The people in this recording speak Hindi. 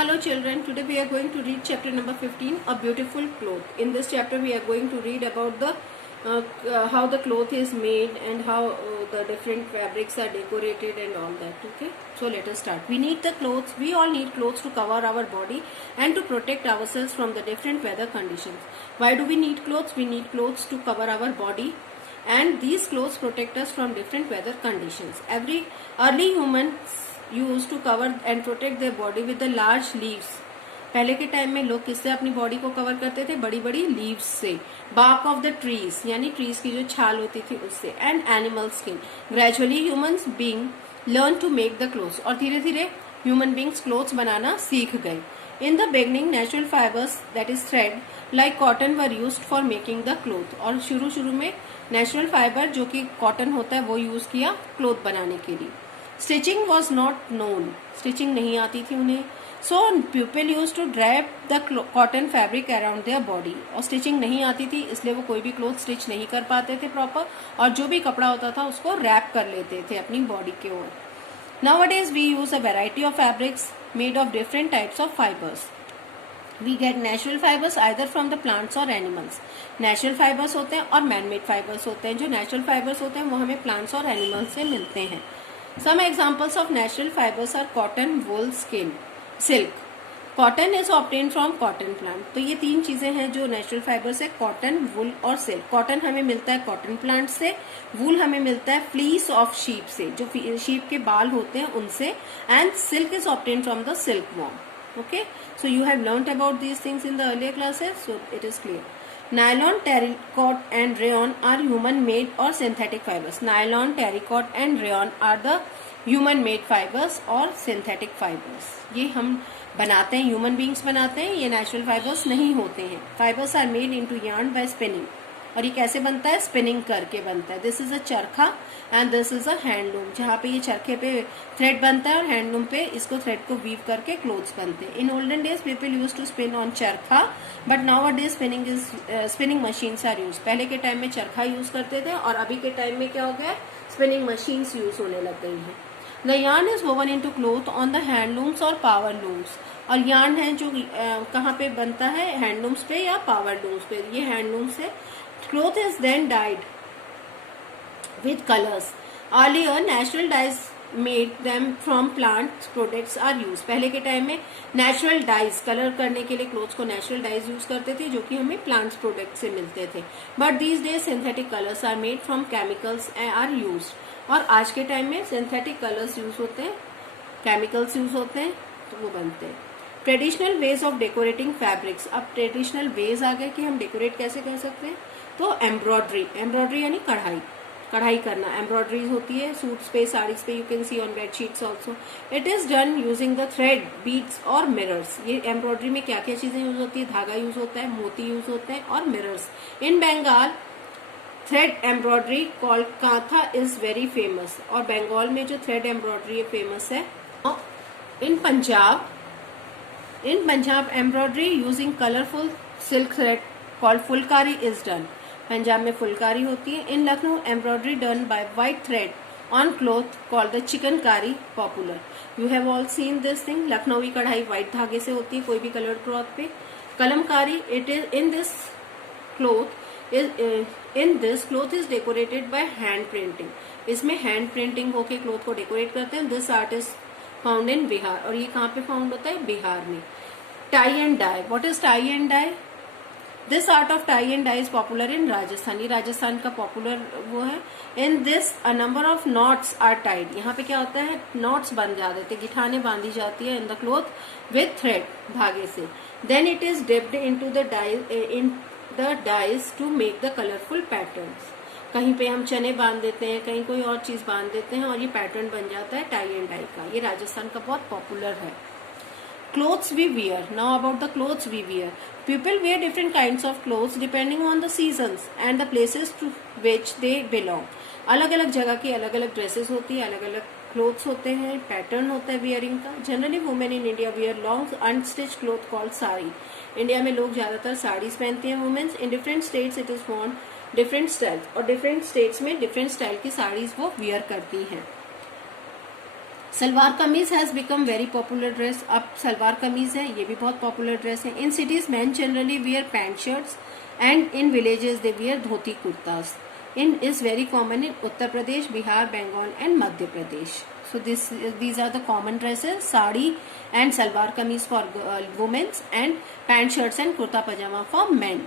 Hello children, today we are going to read chapter number 15, A Beautiful Cloth. In this chapter we are going to read about the how the cloth is made and how the different fabrics are decorated and all that. Okay, so let us start. We need the clothes, we all need clothes to cover our body and to protect ourselves from the different weather conditions. Why do we need clothes? We need clothes to cover our body, and these clothes protect us from different weather conditions. Every early humans use to cover and protect their body with the large leaves. पहले के टाइम में लोग किससे अपनी बॉडी को कवर करते थे? बड़ी बड़ी लीव्स से, बार्क ऑफ द ट्रीज यानी ट्रीज की जो छाल होती थी उससे, and animal skin. Gradually humans being learn to make the clothes, और धीरे धीरे ह्यूमन बींग्स क्लोथ्स बनाना सीख गए. In the beginning natural fibres that is thread like cotton were used for making the cloth. और शुरू में नेचुरल फाइबर जो कि कॉटन होता है वो यूज किया क्लोथ बनाने के लिए. Stitching was not known, stitching नहीं आती थी उन्हें. So people use to drape the cotton fabric around their body. और स्टिचिंग नहीं आती थी इसलिए वो कोई भी क्लोथ स्टिच नहीं कर पाते थे प्रॉपर, और जो भी कपड़ा होता था उसको रैप कर लेते थे अपनी बॉडी के ओर. Nowadays we use a variety of fabrics made of different types of fibres. We get natural fibres either from the plants और एनिमल्स. नेचुरल फाइबर्स होते हैं और मैनमेड फाइबर्स होते हैं. जो नेचुरल फाइबर्स होते हैं वो हमें प्लांट्स और एनिमल्स से मिलते हैं. Some examples of natural fibers are cotton, wool, skin, silk. Cotton is obtained from cotton plant. तो ये तीन चीजें हैं जो नेचुरल फाइबर्स है, कॉटन, वुल और सिल्क. कॉटन हमें मिलता है कॉटन प्लांट से, वुल हमें मिलता है फ्लीस ऑफ शीप से, जो शीप के बाल होते हैं उनसे, and silk is obtained from the silk worm. Okay, so you have learnt about these things in the earlier classes, so it is clear. Nylon, terracotta and rayon are human made or synthetic fibers. Nylon, terracotta and rayon are the human made fibers or synthetic fibers. ये हम बनाते हैं, ह्यूमन बींग्स बनाते हैं, ये नेचुरल फाइबर्स नहीं होते हैं. Fibres are made into yarn by spinning. और ये कैसे बनता है? स्पिनिंग करके बनता है. दिस इज अ चरखा and this is a handloom, जहाँ पे ये चरखे पे थ्रेड बनता है और हैंडलूम पे इसको थ्रेड को वीव करके क्लोथ्स बनते हैं. In olden days people use to spin on charkha, but nowadays spinning machines are use. पहले के टाइम में चरखा यूज करते थे और अभी के टाइम में क्या हो गया? स्पिनिंग मशीन्स यूज होने लग गई हैं. The yarn is woven into cloth on the handlooms और पावर लूम्स. और yarn है जो कहाँ पे बनता है? हैंडलूम्स पे या पावर लूम्स पे. ये हैंडलूम्स है. Cloth is then dyed with colors. Earlier, natural dyes made them from plant products are used. पहले के टाइम में नेचुरल डाइज, कलर करने के लिए क्लोथ्स को नेचुरल डाइज यूज करते थे जो कि हमें प्लांट्स प्रोडक्ट से मिलते थे. But these days synthetic colours are made from chemicals are use. और आज के टाइम में सिंथेटिक कलर्स यूज होते हैं, केमिकल्स यूज होते हैं, तो वो बनते हैं. Traditional ways of decorating fabrics. अब ट्रेडिशनल वेज आ गए कि हम डेकोरेट कैसे कर सकते हैं. तो एम्ब्रॉयडरी, एम्ब्रॉयडरी यानी कढ़ाई, कढ़ाई करना. एम्ब्रॉयडरी होती है सूट्स पे, साड़ीज पे, you can see on bedsheets also. It is done using the thread, beads और मिरर्स. ये एम्ब्रॉयडरी में क्या क्या चीजें यूज होती है? धागा यूज होता है, मोती यूज होते हैं और mirrors. In Bengal thread embroidery called kantha is very famous. और बंगाल में जो थ्रेड एम्ब्रॉयडरी है फेमस है. In Punjab embroidery using colourful silk thread called phulkari is done. Punjab में फुलकारी होती है. In Lucknow embroidery done by white thread on cloth called the chikankari popular. You have all seen this thing. लखनवी कढ़ाई व्हाइट धागे से होती है कोई भी कलर्ड क्लॉथ पे. Kalamkari, it is in this cloth is decorated by hand printing. इसमें हैंड प्रिंटिंग होके क्लॉथ को डेकोरेट करते हैं. This art is found in Bihar. और ये कहाँ पे फाउंड होता है? बिहार में. Tie and dye. What is tie and dye? This art of tie and dye is popular in Rajasthan. ये राजस्थान का पॉपुलर वो है. In this a number of knots are tied. यहाँ पे क्या होता है? नॉट्स बन जाते थे, गिठाने बांधी जाती है in the cloth with thread, धागे से. Then it is dipped into the dyes to make the colourful patterns. कहीं पे हम चने बांध देते हैं, कहीं कोई और चीज बांध देते हैं और ये पैटर्न बन जाता है टाई एंड डाई का. ये राजस्थान का बहुत पॉपुलर है. Clothes we wear. Now about the clothes we wear. People wear different kinds of clothes depending on the seasons and the places to which they belong. अलग अलग जगह की अलग अलग ड्रेसेस होती है, अलग अलग क्लोथ्स होते हैं, पैटर्न होता है वियरिंग का. Generally women in India wear long unstitch cloth called sari. India में लोग ज्यादातर साड़ीज पहनती हैं womens. In different states it is worn different style, और डिफरेंट स्टेट्स में डिफरेंट स्टाइल की साड़ीज वो वियर करती हैं. Salwar kameez has become very popular dress. अब सलवार कमीज है, ये भी बहुत पॉपुलर ड्रेस है. In cities men generally wear pant shirts and in villages they wear dhoti kurtas. In is very common in Uttar Pradesh, Bihar, Bengal and Madhya Pradesh. So these are the common dresses: sari and salwar kameez for women and pant shirts and kurta pajama for men.